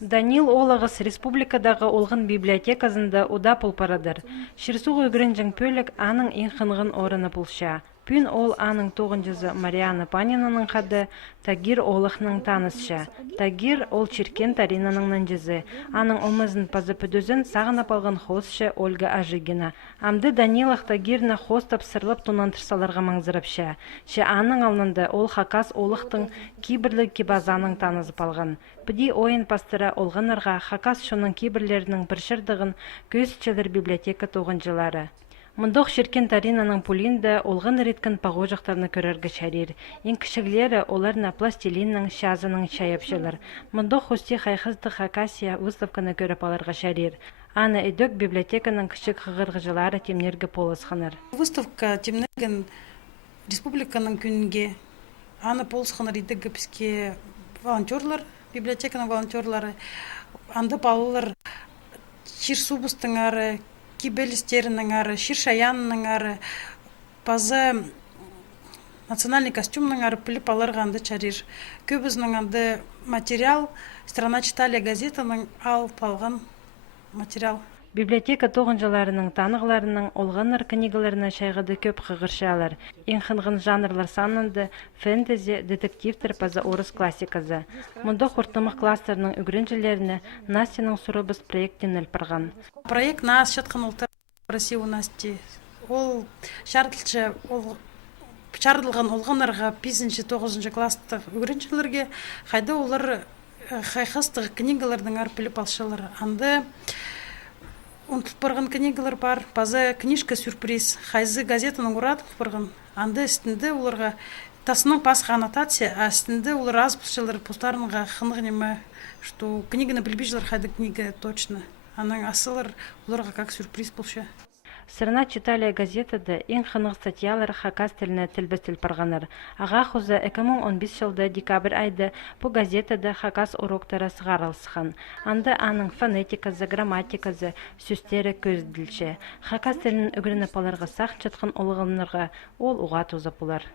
Данил Олагыс республикадағы олғын библиотекасында уда пулпарадыр. Ширсуғы үгірінжің пөлік аның инхынғын орыны пулша. Пүн ол аның 9-зы Мариана Панинаның қады, Тагир олықның танысша. Тагир ол Чиркен Таринаның нанжызы. Аның омызын пазы пөдізін сағынап алған хосшы Ольга Ажигина. Амды Данилах Тагирна хостап сырлып тунантырсаларға маңзырапша. Ше аның алнында ол хакас олықтың кибірлі кибазаның танызып алған. Піди ойын пастыра олғанарға хакас шоның кибірлерінің біршірдігін көзчелер библиотека тоғынжылары. Мұндық Чиркен Таринаның пулинда олғын реткен пағожықтарны көрерге шарир. Ең кішіглері оларына пластилинның шазының шайапшылар. Мұндық хости хайхызды хакасия выставканы көріп аларға шарир. Аны эдөк библиотеканың кішік ғығырғыжылары темнерге полысханыр. Выставка темнерген республиканың күнге. Аны полысханыр едігі бізге волонтерлар, библиотеканың волонтерлары. Анды балылар Чирсубыстың ары, Кибелистерінің ары, Ширшаянның ары, базы национальный костюмның ары піліп аларға анды чарир. Көбізінің анды материал, страна читали газетаның алып алған материал. Библиотека тоғынжыларының танығыларының олғаныр книгаларына шайғады көп қығыршалар. Инхынғын жанрлар санынды фэнтези, детективтер паза орыс классиказы. Мұнда құртымық кластерінің үгірінжілеріне Настяның сұрыбыз проекттен әлпірған. Проект нас шатқан ұлтар Россия у Насти. Ол шартылчы чардылған олғанырға 5-9 класстық үгірінжілерге қайда олар хайхастығы книгалардың арпіліп алшылар. Анды ұнтылып барған книгалар бар, база книжка сюрприз, хайзы газетаның ұратып барған. Анды үстінде оларға тасының пасқа аннотация, а үстінде олар аз пұлшылар пұлтарынға қынығынема, что книганы білбейжілер қайды книга точно. Аның асылар оларға как сюрприз пұлша. Сырна читали газетада ең қынық статьялар хакас тіліне тілбістіл парғаныр. Аға хуза 2015 жылда декабрь айды бұл газетада хакас уроктары сығарылсыған. Анды аның фонетикасы, грамматикасы, сөстері көзділші. Хакас тілінің үгіріні паларға сақ чатқын олығынырға ол уға тозап олар.